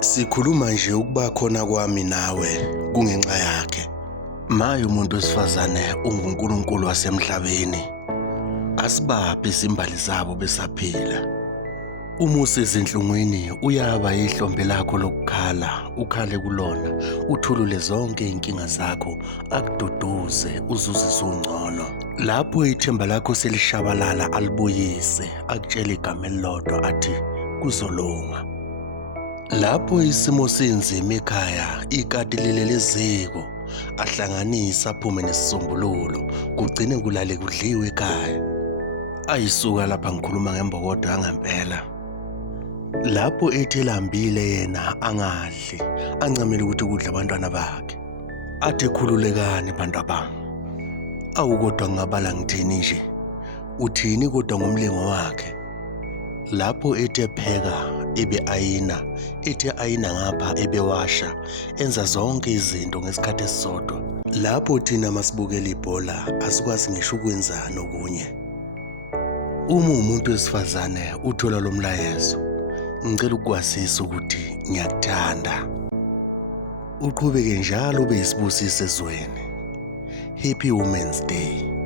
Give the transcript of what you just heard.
Sikhuluma nje ukuba khona kwami nawe kungenxa yakhe. Maye umuntu wesifazane unguNkulunkulu wasemhlabeni. Asibaphe izimbali zabo besaphila. Uma usezinhlungwini uyaba ihlombe lakho lokukhala, ukhale kulona, uthulule zonke inkinga zakho, akududuze uzuzise ungcono. Lapho ithemba lakho selishabalala alibuyise, akutshele igama elilodwa athi kuzolunga. Lapho isimo sinzima ekhaya, ikati lileleziko, ahlanganisa aphume nesisombululo, kugcine kulale kudliwe ekhaya. Ayisuka lapha ngikhuluma ngembokodo yangempela. Lapho ethi elambile yena angadli, ancamele ukuthi kudla abantwana bakhe. Athi khululekani bantu bami. Awu kodwa ngingabala ngithini nje? Uthini kodwa ngomlingo wakhe? Lapho ethi epheka ebe ayina, ethi ayina ngapha ebewasha, enza zonke izinto ngesikhathi esisodwa. Lapho thina masibukela ibhola asikwazi ngisho ukwenzani okunye. Uma umuntu wesifazane uthola lo mlayezo, ngicela ukukwazisa ukuthi ngiyakuthanda. Uqhubeke njalo ube yisibusiso ezweni. Happy Women's Day.